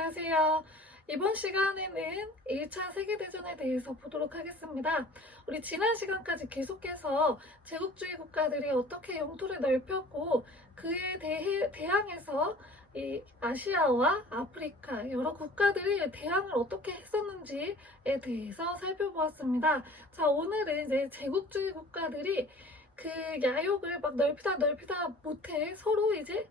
안녕하세요. 이번 시간에는 1차 세계대전에 대해서 보도록 하겠습니다. 우리 지난 시간까지 계속해서 제국주의 국가들이 어떻게 영토를 넓혔고 그에 대해 대항해서 이 아시아와 아프리카 여러 국가들이 대항을 어떻게 했었는지에 대해서 살펴보았습니다. 자, 오늘은 이제 제국주의 국가들이 그 야욕을 막 넓히다 넓히다 못해 서로 이제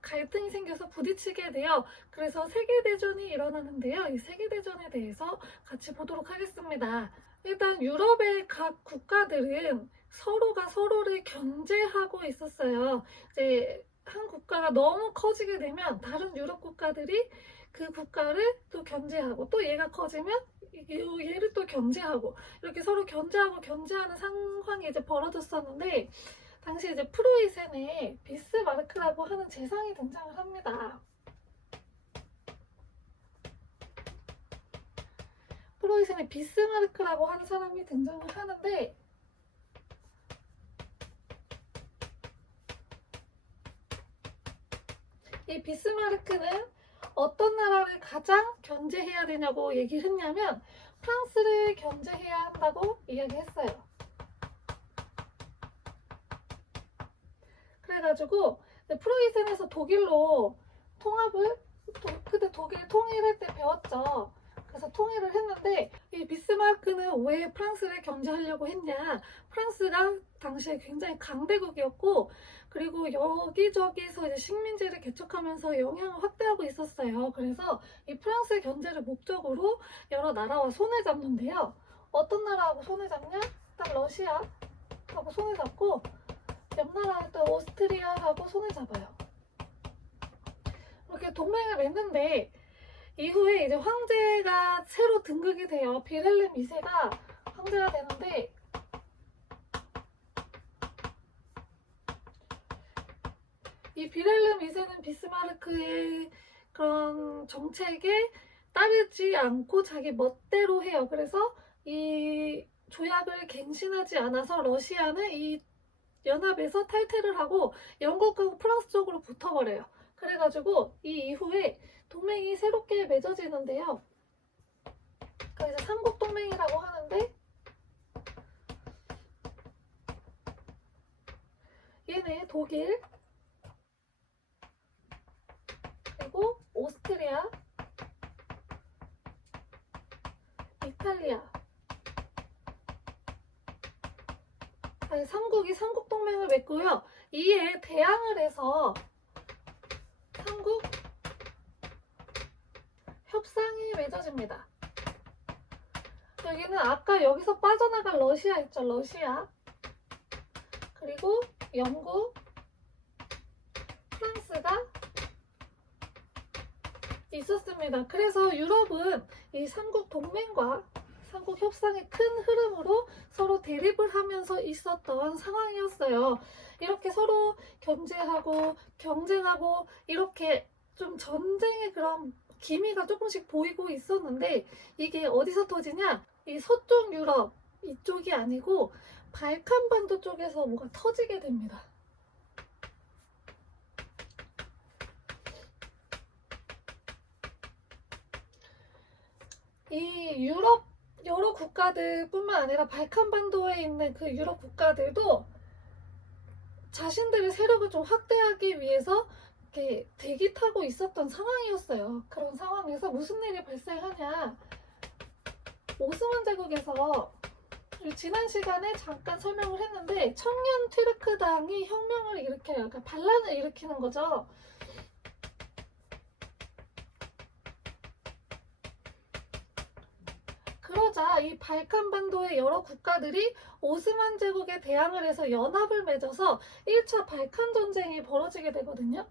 갈등이 생겨서 부딪히게 돼요. 그래서 세계대전이 일어나는데요. 이 세계대전에 대해서 같이 보도록 하겠습니다. 일단 유럽의 각 국가들은 서로가 서로를 견제하고 있었어요. 이제 한 국가가 너무 커지게 되면 다른 유럽 국가들이 그 국가를 또 견제하고 또 얘가 커지면 이- 얘를 또 견제하고 이렇게 서로 견제하고 견제하는 상황이 이제 벌어졌었는데 당시 이제 프로이센에 비스마르크라고 하는 재상이 등장을 합니다. 프로이센에 비스마르크라고 하는 사람이 등장을 하는데 이 비스마르크는 어떤 나라를 가장 견제해야 되냐고 얘기를 했냐면 프랑스를 견제해야 한다고 이야기했어요. 그래가지고 프로이센에서 독일로 통합을 도- 그때 독일 통일할 때 배웠죠. 그래서 통일을 했는데 이 비스마르크는 왜 프랑스를 견제하려고 했냐? 프랑스가 당시에 굉장히 강대국이었고 그리고 여기저기서 이제 식민지를 개척하면서 영향을 확대하고 있었어요. 그래서 이 프랑스 견제를 목적으로 여러 나라와 손을 잡는데요. 어떤 나라하고 손을 잡냐? 딱 러시아하고 손을 잡고 옆 나라는 또 오스트리아하고 손을 잡아요. 이렇게 동맹을 맺는데 이후에 이제 황제가 새로 등극이 돼요. 비렐름 2세가 황제가 되는데 이 비렐름 2세는 비스마르크의 그런 정책에 따르지 않고 자기 멋대로 해요. 그래서 이 조약을 갱신하지 않아서 러시아는 이 연합에서 탈퇴를 하고 영국하고 프랑스 쪽으로 붙어버려요. 그래가지고 이 이후에 동맹이 새롭게 맺어지는데요. 그래서 삼국 동맹이라고 하는데 얘네 독일 그리고 오스트리아 이탈리아 아니, 삼국이 삼국 동맹을 맺고요. 이에 대항을 해서 삼국 협상이 맺어집니다. 여기는 아까 여기서 빠져나간 러시아 있죠, 러시아. 그리고 영국, 프랑스가 있었습니다. 그래서 유럽은 이 삼국 동맹과 삼국 협상의 큰 흐름으로 하면서 있었던 상황이었어요. 이렇게 서로 견제하고 경쟁하고 이렇게 좀 전쟁의 그런 기미가 조금씩 보이고 있었는데 이게 어디서 터지냐? 이 서쪽 유럽 이쪽이 아니고 발칸반도 쪽에서 뭐가 터지게 됩니다. 이 유럽 여러 국가들뿐만 아니라 발칸반도에 있는 그 유럽 국가들도 자신들의 세력을 좀 확대하기 위해서 이렇게 대기 타고 있었던 상황이었어요. 그런 상황에서 무슨 일이 발생하냐? 오스만 제국에서 지난 시간에 잠깐 설명을 했는데 청년 튀르크당이 혁명을 일으켜요. 그러니까 반란을 일으키는 거죠. 그러자 이 발칸반도의 여러 국가들이 오스만 제국에 대항을 해서 연합을 맺어서 1차 발칸 전쟁이 벌어지게 되거든요.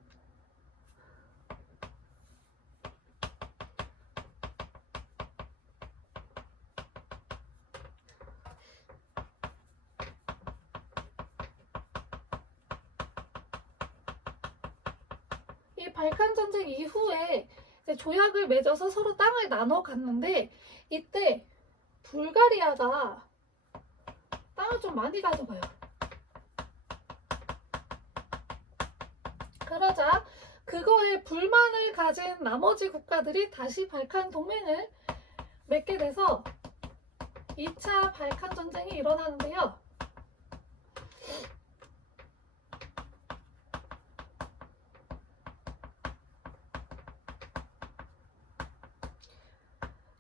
이 발칸 전쟁 이후에 조약을 맺어서 서로 땅을 나눠 갔는데 이때 불가리아가 땅을 좀 많이 가져가요. 그러자 그거에 불만을 가진 나머지 국가들이 다시 발칸 동맹을 맺게 돼서 2차 발칸 전쟁이 일어나는데요.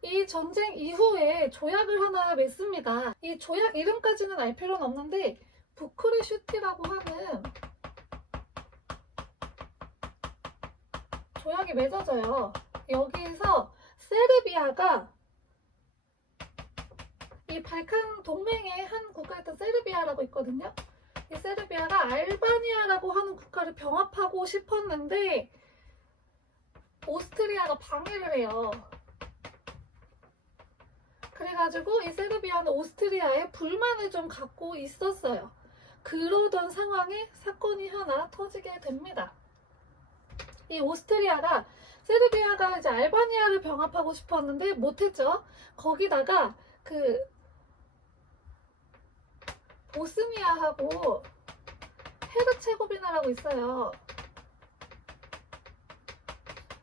이 전쟁 이후에 조약을 하나 맺습니다. 이 조약 이름까지는 알 필요는 없는데 부크레슈티라고 하는 조약이 맺어져요. 여기서 세르비아가 이 발칸 동맹의 한 국가였던 세르비아라고 있거든요. 이 세르비아가 알바니아라고 하는 국가를 병합하고 싶었는데 오스트리아가 방해를 해요. 그래가지고 이 세르비아는 오스트리아에 불만을 좀 갖고 있었어요. 그러던 상황에 사건이 하나 터지게 됩니다. 이 오스트리아가 세르비아가 이제 알바니아를 병합하고 싶었는데 못했죠. 거기다가 그 보스니아하고 헤르체고비나라고 있어요.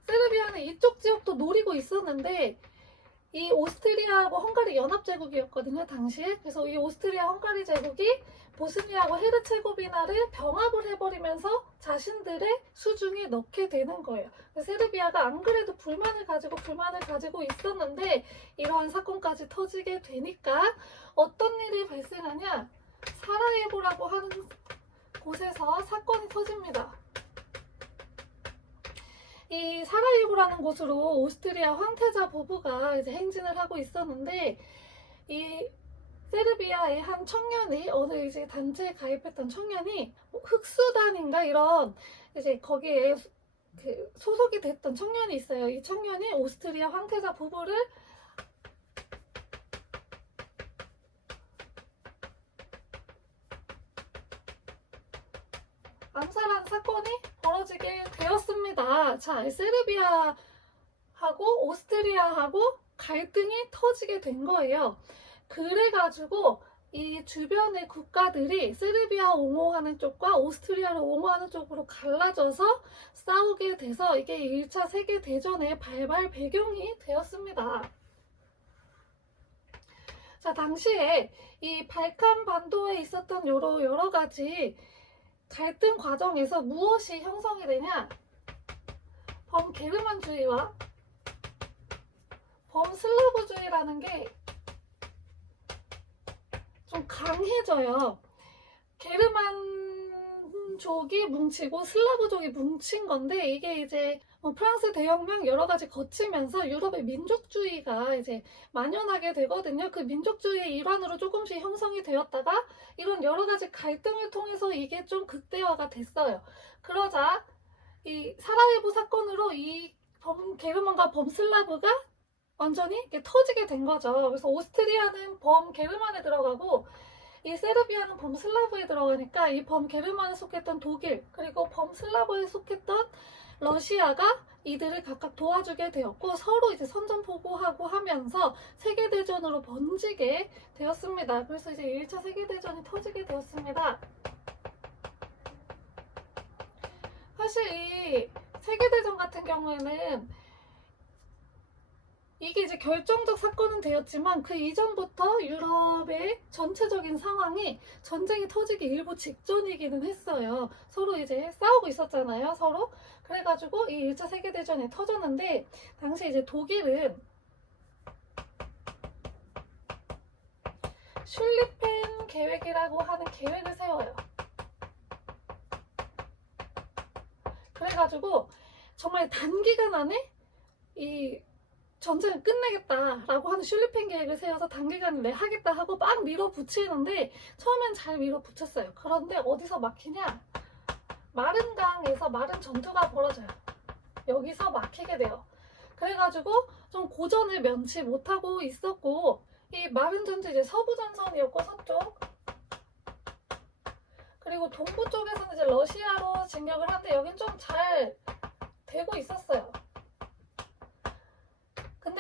세르비아는 이쪽 지역도 노리고 있었는데 이 오스트리아하고 헝가리 연합제국이었거든요, 당시에. 그래서 이 오스트리아 헝가리 제국이 보스니아하고 헤르체고비나를 병합을 해버리면서 자신들의 수중에 넣게 되는 거예요. 세르비아가 안 그래도 불만을 가지고 불만을 가지고 있었는데 이러한 사건까지 터지게 되니까 어떤 일이 발생하냐? 사라예보라고 하는 곳에서 사건이 터집니다. 사라예보라는 곳으로 오스트리아 황태자 부부가 이제 행진을 하고 있었는데 이 세르비아의 한 청년이 어느 이제 단체에 가입했던 청년이 뭐 흑수단인가 이런 이제 거기에 그 소속이 됐던 청년이 있어요. 이 청년이 오스트리아 황태자 부부를 암살한 사건이 벌어지게 되었습니다. 자, 세르비아하고 오스트리아하고 갈등이 터지게 된 거예요. 그래가지고 이 주변의 국가들이 세르비아 옹호하는 쪽과 오스트리아를 옹호하는 쪽으로 갈라져서 싸우게 돼서 이게 1차 세계대전의 발발 배경이 되었습니다. 자, 당시에 이 발칸 반도에 있었던 여러, 여러 가지 갈등 과정에서 무엇이 형성이 되냐? 범게르만주의와 범슬라브주의라는 게 좀 강해져요. 게르만족이 뭉치고 슬라브족이 뭉친 건데 이게 이제 뭐 프랑스 대혁명 여러 가지 거치면서 유럽의 민족주의가 이제 만연하게 되거든요. 그 민족주의의 일환으로 조금씩 형성이 되었다가 이런 여러 가지 갈등을 통해서 이게 좀 극대화가 됐어요. 그러자 이 사라예보 사건으로 이 범 게르만과 범슬라브가 완전히 터지게 된 거죠. 그래서 오스트리아는 범 게르만에 들어가고 이 세르비아는 범 슬라브에 들어가니까 이 범 게르만에 속했던 독일 그리고 범 슬라브에 속했던 러시아가 이들을 각각 도와주게 되었고 서로 이제 선전포고하고 하면서 세계대전으로 번지게 되었습니다. 그래서 이제 1차 세계대전이 터지게 되었습니다. 사실 이 세계대전 같은 경우에는 이게 이제 결정적 사건은 되었지만 그 이전부터 유럽의 전체적인 상황이 전쟁이 터지기 일부 직전이기는 했어요. 서로 이제 싸우고 있었잖아요, 서로. 그래가지고 이 1차 세계대전이 터졌는데, 당시 이제 독일은 슐리펜 계획이라고 하는 계획을 세워요. 그래가지고 정말 단기간 안에 이 전쟁을 끝내겠다라고 하는 슐리펜 계획을 세워서 단기간에 내 하겠다 하고 막 밀어붙이는데 처음엔 잘 밀어붙였어요. 그런데 어디서 막히냐? 마른 강에서 마른 전투가 벌어져요. 여기서 막히게 돼요. 그래가지고 좀 고전을 면치 못하고 있었고 이 마른 전투 이제 서부 전선이었고 서쪽 그리고 동부 쪽에서는 이제 러시아로 진격을 하는데 여긴 좀 잘 되고 있었어요.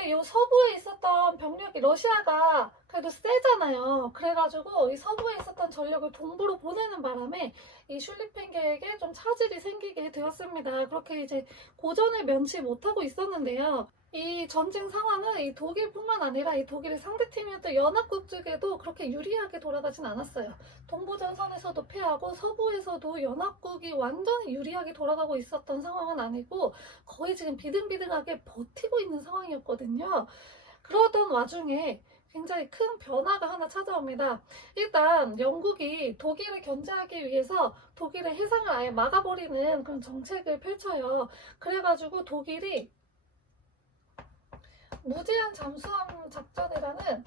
근데 이 서부에 있었던 병력이 러시아가 그래도 세잖아요. 그래가지고 이 서부에 있었던 전력을 동부로 보내는 바람에 이 슐리펜계에게 좀 차질이 생기게 되었습니다. 그렇게 이제 고전을 면치 못하고 있었는데요. 이 전쟁 상황은 이 독일뿐만 아니라 이 독일의 상대팀이었던 연합국 쪽에도 그렇게 유리하게 돌아가진 않았어요. 동부전선에서도 패하고 서부에서도 연합국이 완전히 유리하게 돌아가고 있었던 상황은 아니고 거의 지금 비등비등하게 버티고 있는 상황이었거든요. 그러던 와중에 굉장히 큰 변화가 하나 찾아옵니다. 일단 영국이 독일을 견제하기 위해서 독일의 해상을 아예 막아버리는 그런 정책을 펼쳐요. 그래가지고 독일이 무제한 잠수함 작전이라는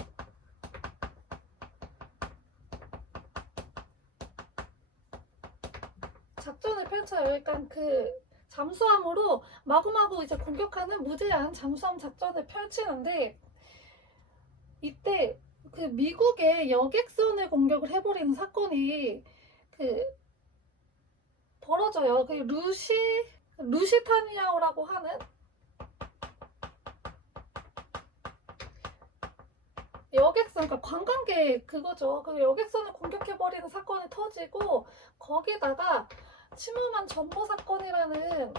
작전을 펼쳐요. 그러니까 그 잠수함으로 마구마구 이제 공격하는 무제한 잠수함 작전을 펼치는데 이때 그 미국의 여객선을 공격을 해버리는 사건이 그 벌어져요. 그 루시 루시타니아오라고 하는 여객선, 그러니까 관광객 그거죠. 그 여객선을 공격해버리는 사건이 터지고 거기다가 침몰만 전보 사건이라는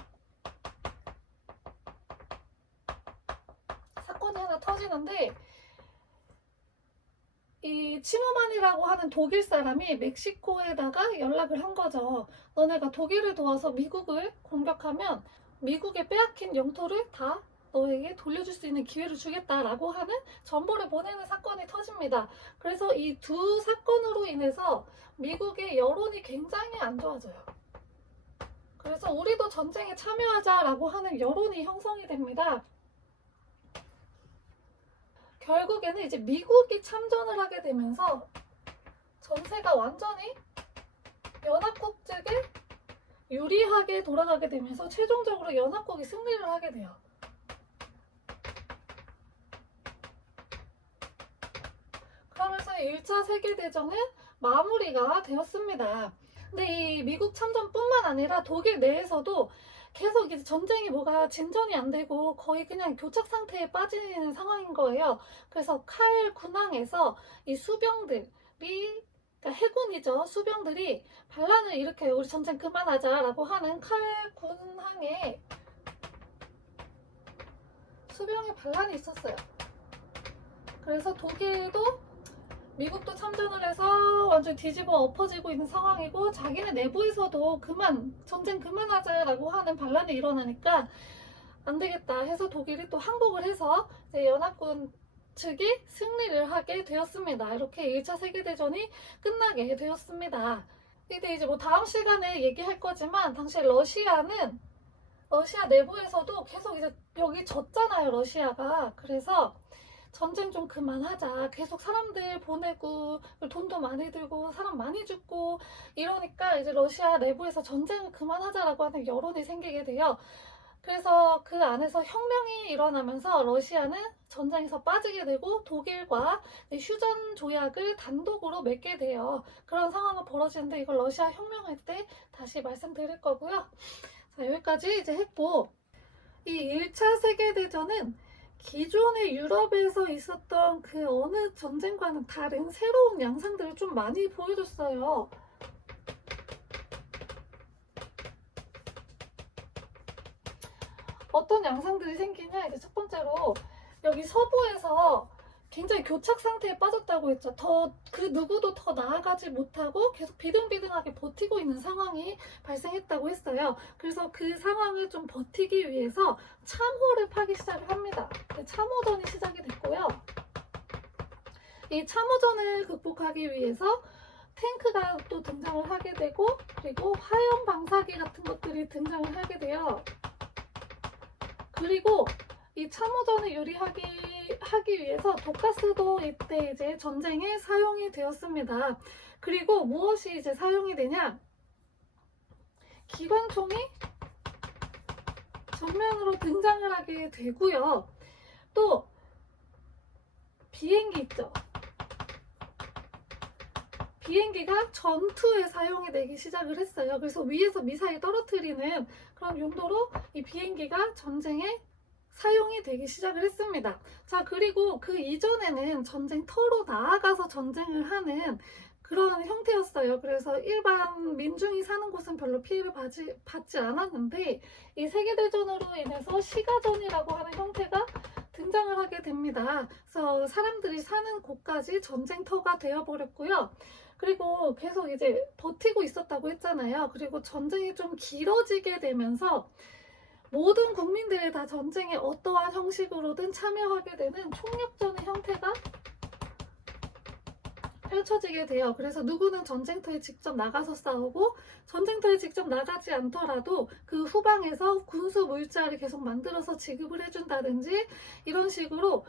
사건이 하나 터지는데 이 치모만이라고 하는 독일 사람이 멕시코에다가 연락을 한 거죠. 너네가 독일을 도와서 미국을 공격하면 미국에 빼앗긴 영토를 다 너에게 돌려줄 수 있는 기회를 주겠다라고 하는 정보를 보내는 사건이 터집니다. 그래서 이 두 사건으로 인해서 미국의 여론이 굉장히 안 좋아져요. 그래서 우리도 전쟁에 참여하자라고 하는 여론이 형성이 됩니다. 결국에는 이제 미국이 참전을 하게 되면서 전세가 완전히 연합국 측에 유리하게 돌아가게 되면서 최종적으로 연합국이 승리를 하게 돼요. 그러면서 1차 세계대전은 마무리가 되었습니다. 근데 이 미국 참전뿐만 아니라 독일 내에서도 계속 이제 전쟁이 뭐가 진전이 안 되고 거의 그냥 교착 상태에 빠지는 상황인 거예요. 그래서 칼 군항에서 이 수병들이 그러니까 해군이죠. 수병들이 반란을 일으켜요. 우리 전쟁 그만하자라고 하는 칼 군항에 수병의 반란이 있었어요. 그래서 독일도 미국도 참전을 해서 완전 뒤집어 엎어지고 있는 상황이고 자기네 내부에서도 그만 전쟁 그만하자라고 하는 반란이 일어나니까 안 되겠다 해서 독일이 또 항복을 해서 연합군 측이 승리를 하게 되었습니다. 이렇게 1차 세계대전이 끝나게 되었습니다. 근데 이제 뭐 다음 시간에 얘기할 거지만 당시 러시아는 러시아 내부에서도 계속 이제 여기 졌잖아요, 러시아가. 그래서 전쟁 좀 그만하자. 계속 사람들 보내고 돈도 많이 들고 사람 많이 죽고 이러니까 이제 러시아 내부에서 전쟁을 그만하자라고 하는 여론이 생기게 돼요. 그래서 그 안에서 혁명이 일어나면서 러시아는 전쟁에서 빠지게 되고 독일과 휴전 조약을 단독으로 맺게 돼요. 그런 상황이 벌어지는데 이걸 러시아 혁명할 때 다시 말씀드릴 거고요. 자, 여기까지 이제 했고 이 1차 세계대전은 기존의 유럽에서 있었던 그 어느 전쟁과는 다른 새로운 양상들을 좀 많이 보여줬어요. 어떤 양상들이 생기냐? 이제 첫 번째로 여기 서부에서 굉장히 교착 상태에 빠졌다고 했죠. 더 그 누구도 더 나아가지 못하고 계속 비등비등하게 버티고 있는 상황이 발생했다고 했어요. 그래서 그 상황을 좀 버티기 위해서 참호를 파기 시작을 합니다. 네, 참호전이 시작이 됐고요. 이 참호전을 극복하기 위해서 탱크가 또 등장을 하게 되고 그리고 화염 방사기 같은 것들이 등장을 하게 돼요. 그리고 이 참호전을 유리하게 하기 위해서 독가스도 이때 이제 전쟁에 사용이 되었습니다. 그리고 무엇이 이제 사용이 되냐? 기관총이 정면으로 등장을 하게 되고요. 또 비행기 있죠. 비행기가 전투에 사용이 되기 시작을 했어요. 그래서 위에서 미사일 떨어뜨리는 그런 용도로 이 비행기가 전쟁에 사용이 되기 시작을 했습니다. 자, 그리고 그 이전에는 전쟁터로 나아가서 전쟁을 하는 그런 형태였어요. 그래서 일반 민중이 사는 곳은 별로 피해를 받지, 받지 않았는데 이 세계대전으로 인해서 시가전이라고 하는 형태가 등장을 하게 됩니다. 그래서 사람들이 사는 곳까지 전쟁터가 되어버렸고요. 그리고 계속 이제 버티고 있었다고 했잖아요. 그리고 전쟁이 좀 길어지게 되면서 모든 국민들이 다 전쟁에 어떠한 형식으로든 참여하게 되는 총력전의 형태가 펼쳐지게 돼요. 그래서 누구는 전쟁터에 직접 나가서 싸우고 전쟁터에 직접 나가지 않더라도 그 후방에서 군수 물자를 계속 만들어서 지급을 해준다든지 이런 식으로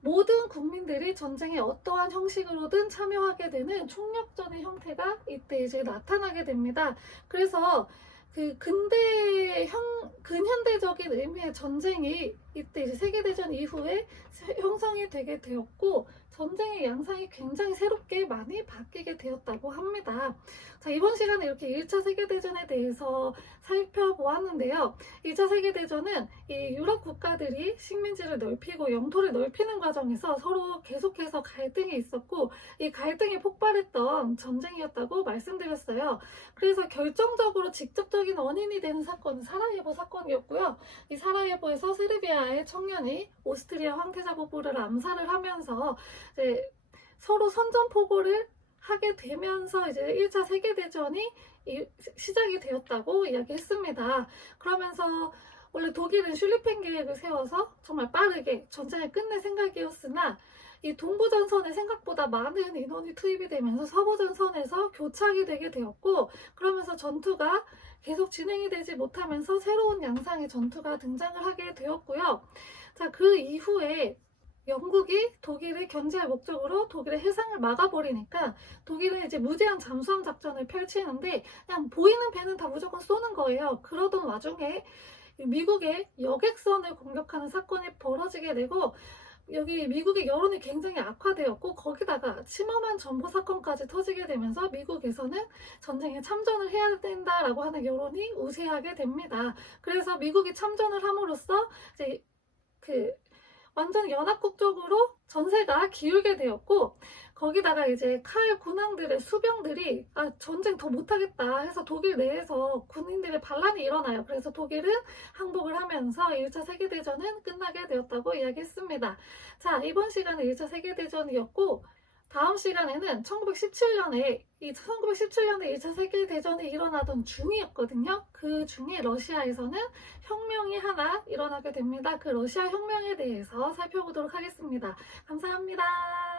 모든 국민들이 전쟁에 어떠한 형식으로든 참여하게 되는 총력전의 형태가 이때 이제 나타나게 됩니다. 그래서 그 근대 형 근현대적인 의미의 전쟁이 이때 이제 세계대전 이후에 세- 형성이 되게 되었고 전쟁의 양상이 굉장히 새롭게 많이 바뀌게 되었다고 합니다. 자, 이번 시간에 이렇게 1차 세계대전에 대해서 살펴보았는데요. 2차 세계대전은 이 유럽 국가들이 식민지를 넓히고 영토를 넓히는 과정에서 서로 계속해서 갈등이 있었고 이 갈등이 폭발했던 전쟁이었다고 말씀드렸어요. 그래서 결정적으로 직접적인 원인이 되는 사건은 사라예보 사건이었고요. 이 사라예보에서 세르비아 의 청년이 오스트리아 황태자 부부를 암살을 하면서 이제 서로 선전포고를 하게 되면서 이제 1차 세계대전이 이- 시작이 되었다고 이야기했습니다. 그러면서 원래 독일은 슐리펜 계획을 세워서 정말 빠르게 전쟁을 끝낼 생각이었으나 이 동부전선에 생각보다 많은 인원이 투입이 되면서 서부전선에서 교착이 되게 되었고 그러면서 전투가 계속 진행이 되지 못하면서 새로운 양상의 전투가 등장을 하게 되었고요. 자, 그 이후에 영국이 독일을 견제할 목적으로 독일의 해상을 막아버리니까 독일은 이제 무제한 잠수함 작전을 펼치는데 그냥 보이는 배는 다 무조건 쏘는 거예요. 그러던 와중에 미국의 여객선을 공격하는 사건이 벌어지게 되고 여기 미국의 여론이 굉장히 악화되었고 거기다가 침엄한 전보 사건까지 터지게 되면서 미국에서는 전쟁에 참전을 해야 된다라고 하는 여론이 우세하게 됩니다. 그래서 미국이 참전을 함으로써 이제 그 완전 연합국 쪽으로 전세가 기울게 되었고 거기다가 이제 칼 군왕들의 수병들이 아 전쟁 더 못하겠다 해서 독일 내에서 군인들의 반란이 일어나요. 그래서 독일은 항복을 하면서 1차 세계대전은 끝나게 되었다고 이야기했습니다. 자 이번 시간은 1차 세계대전이었고 다음 시간에는 1917년에 이 1917년에 1차 세계 대전이 일어나던 중이었거든요. 그 중에 러시아에서는 혁명이 하나 일어나게 됩니다. 그 러시아 혁명에 대해서 살펴보도록 하겠습니다. 감사합니다.